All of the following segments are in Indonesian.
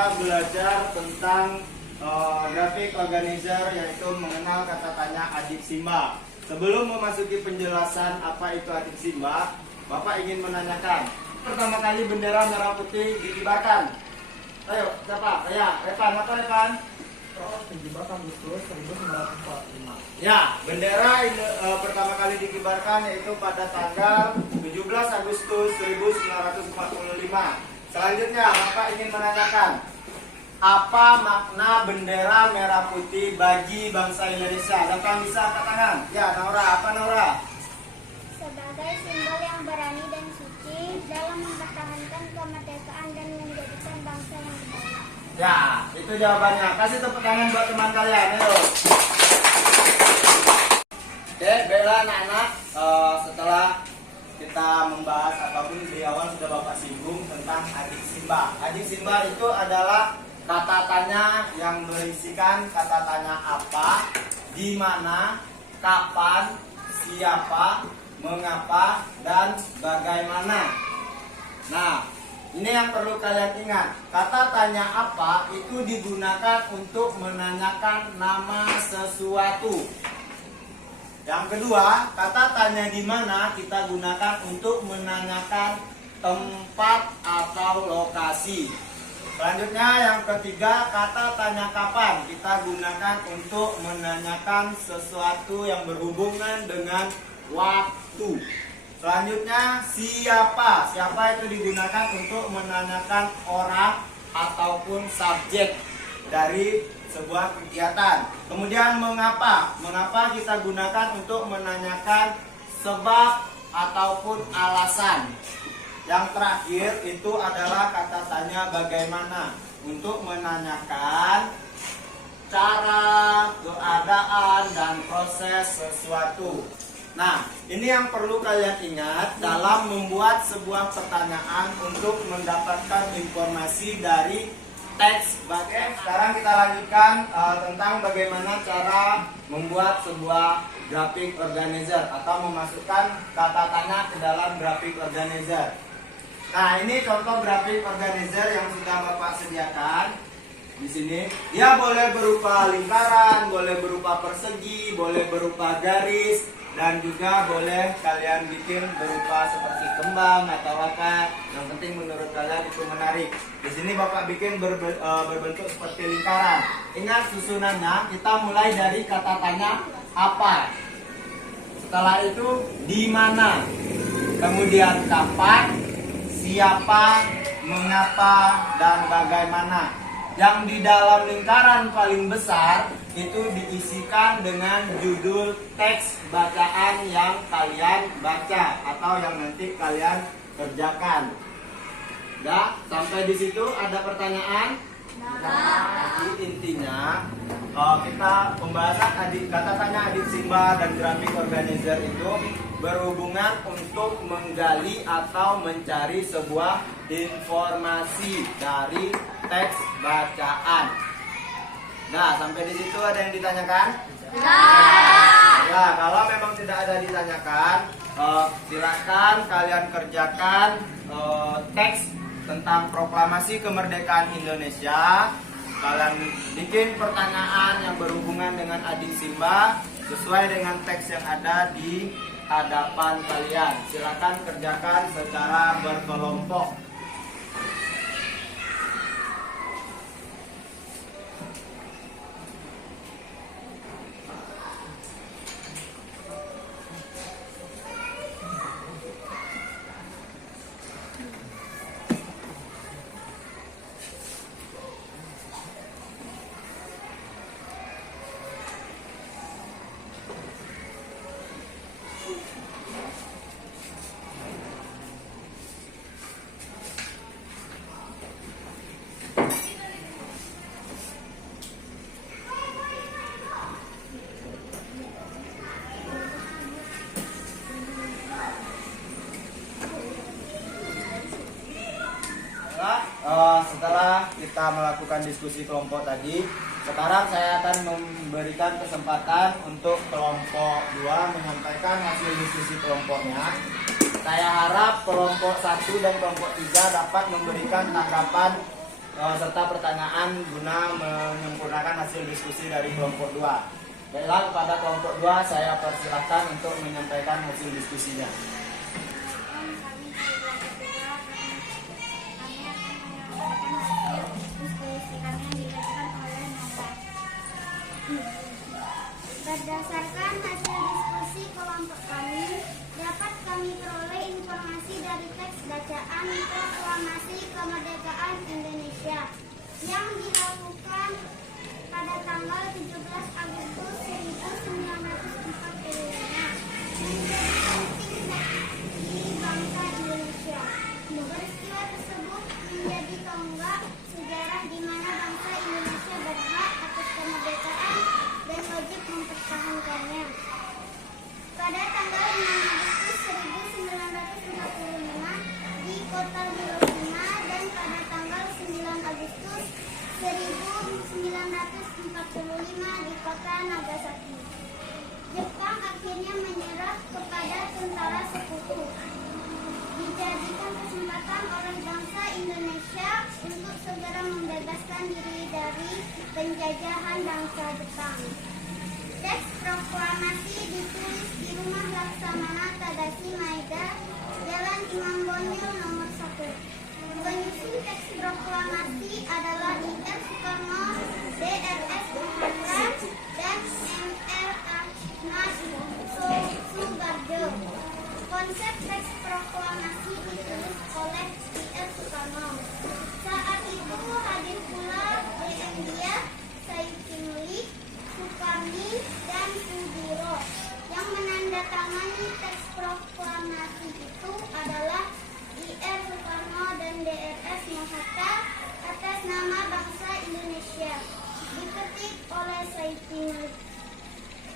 kita belajar tentang grafik organizer, yaitu mengenal kata tanya adik Simba. Sebelum memasuki penjelasan apa itu adik Simba, Bapak ingin menanyakan, pertama kali bendera merah putih dikibarkan. Ayo, siapa? Saya, Repan. Apa Repan? 17 Agustus 1945. Ya, bendera pertama kali dikibarkan yaitu pada tanggal 17 Agustus 1945. Selanjutnya, Bapak ingin menanyakan, apa makna bendera merah putih bagi bangsa Indonesia? Siapa bisa angkat tangan? Ya, Naura. Apa Naura? Sebagai simbol yang berani dan suci dalam mempertahankan kemerdekaan dan menjadikan bangsa yang berdaulat. Ya, itu jawabannya. Kasih tepuk tangan buat teman kalian. Ayo. Oke, baiklah anak-anak. Setelah kita membahas apapun di awal sudah Bapak singgung tentang adik Simba. Adik Simba itu adalah kata tanya yang berisikan kata tanya apa, di mana, kapan, siapa, mengapa, dan bagaimana. Nah, ini yang perlu kalian ingat. Kata tanya apa itu digunakan untuk menanyakan nama sesuatu. Yang kedua, kata tanya di mana kita gunakan untuk menanyakan tempat atau lokasi. Selanjutnya yang ketiga, kata tanya kapan kita gunakan untuk menanyakan sesuatu yang berhubungan dengan waktu. Selanjutnya siapa? Siapa itu digunakan untuk menanyakan orang ataupun subjek dari sebuah kegiatan. Kemudian mengapa? Mengapa kita gunakan untuk menanyakan sebab ataupun alasan. Yang terakhir itu adalah kata tanya bagaimana, untuk menanyakan cara, keadaan, dan proses sesuatu. Nah, ini yang perlu kalian ingat dalam membuat sebuah pertanyaan untuk mendapatkan informasi dari teks. Oke, sekarang kita lanjutkan tentang bagaimana cara membuat sebuah grafik organizer atau memasukkan kata tanya ke dalam grafik organizer. Nah, ini contoh grafik organizer yang sudah Bapak sediakan. Di sini, dia boleh berupa lingkaran, boleh berupa persegi, boleh berupa garis, dan juga boleh kalian bikin berupa seperti kembang atau apa. Yang penting menurut kalian itu menarik. Di sini Bapak bikin berbentuk seperti lingkaran. Ingat susunannya, kita mulai dari kata tanya apa. Setelah itu di mana, kemudian kapan, siapa, mengapa, dan bagaimana. Yang di dalam lingkaran paling besar itu diisikan dengan judul teks bacaan yang kalian baca atau yang nanti kalian kerjakan. Ya, sampai di situ ada pertanyaan? Jadi intinya kita pembahasan kata tanya adik Simba dan grafik organizer itu berhubungan untuk menggali atau mencari sebuah informasi dari teks bacaan. Nah, sampai di situ ada yang ditanyakan? Ya, kalau memang tidak ada ditanyakan, silakan kalian kerjakan teks tentang proklamasi kemerdekaan Indonesia. Kalian bikin pertanyaan yang berhubungan dengan adik Simba sesuai dengan teks yang ada di hadapan kalian. Silakan kerjakan secara berkelompok. Setelah kita melakukan diskusi kelompok tadi, sekarang saya akan memberikan kesempatan untuk kelompok 2 menyampaikan hasil diskusi kelompoknya. Saya harap kelompok 1 dan kelompok 3 dapat memberikan tanggapan serta pertanyaan guna menyempurnakan hasil diskusi dari kelompok 2. Baiklah, kepada kelompok 2 saya persilahkan untuk menyampaikan hasil diskusinya. Kami dari kelompok 2, kami akan menyampaikan hasil diskusi kami yang dibacakan oleh Nova. Berdasarkan hasil diskusi kelompok kami, dapat kami peroleh informasi dari teks bacaan Proklamasi Kemerdekaan Indonesia yang dilakukan pada tanggal 17 Agustus 1945 menjadi penting bagi bangsa Indonesia. Peristiwa tersebut menjadi tonggak sejarah di mana bangsa Indonesia berhak atas kemerdekaan dan wajib mempertahankannya. Pada tanggal 6 Agustus 1945 di kota Hiroshima dan pada tanggal 9 Agustus 1945 di kota Nagasaki, Jepang akhirnya menyerah kepada tentara sekutu. Dijadikan kesempatan oleh bangsa Indonesia untuk segera membebaskan diri dari penjajahan bangsa Jepang. Teks proklamasi ditulis di Rumah Laksamana Tadashi Maeda, Jalan Imam Bonjol nomor 1. Penyusun teks proklamasi adalah I.R. Soekarno, D.R.S. Mohatta, dan M.R. Ahmad Subarjo. Konsep teks proklamasi ditulis oleh I.R. Soekarno. Saat itu hadir pula D.M. Dia, Saifullah, Sukarni, dan Sudiro. Yang menandatangani teks proklamasi itu adalah I.R. Soekarno dan D.R.S. Mohatta atas nama bangsa Indonesia. Diketik oleh Saifullah.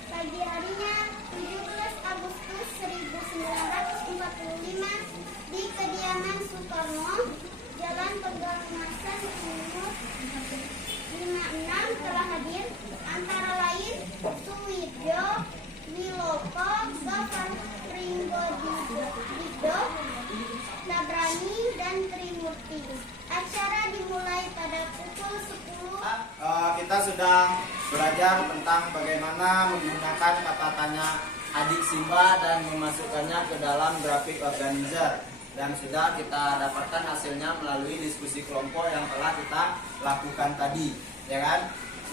Pagi harinya 17 Agustus 1945 di kediaman Soekarno, Jalan Pegalumasan Timur 56 telah hadir antara lain Suwidyo, Wiloko, Gofar Pringgodito, Tabrani, dan Trimurti. Acara dimulai pada pukul 10. Kita sudah belajar tentang bagaimana menggunakan kata tanya adik Simba dan memasukkannya ke dalam grafik organizer, dan sudah kita dapatkan hasilnya melalui diskusi kelompok yang telah kita lakukan tadi, ya kan?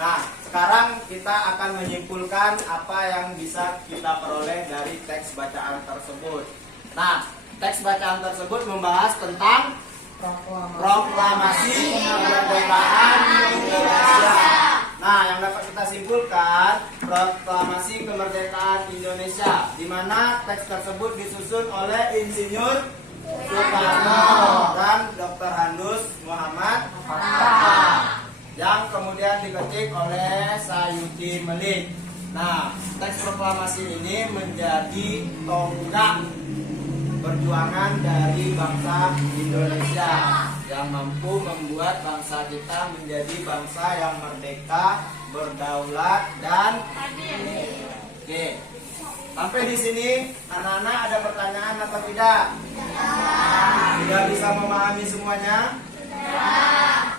Nah, sekarang kita akan menyimpulkan apa yang bisa kita peroleh dari teks bacaan tersebut. Nah, teks bacaan tersebut membahas tentang Proklamasi Kemerdekaan Indonesia. Nah, yang dapat kita simpulkan, Proklamasi Kemerdekaan Indonesia, di mana teks tersebut disusun oleh Insinyur Soekarno dan Dr. Handus Muhammad Hatta, yang kemudian diketik oleh Sayuti Melik. Nah, teks proklamasi ini menjadi tonggak perjuangan dari bangsa Indonesia yang mampu membuat bangsa kita menjadi bangsa yang merdeka, berdaulat, dan Oke. Sampai di sini anak-anak ada pertanyaan atau tidak? Sudah bisa memahami semuanya?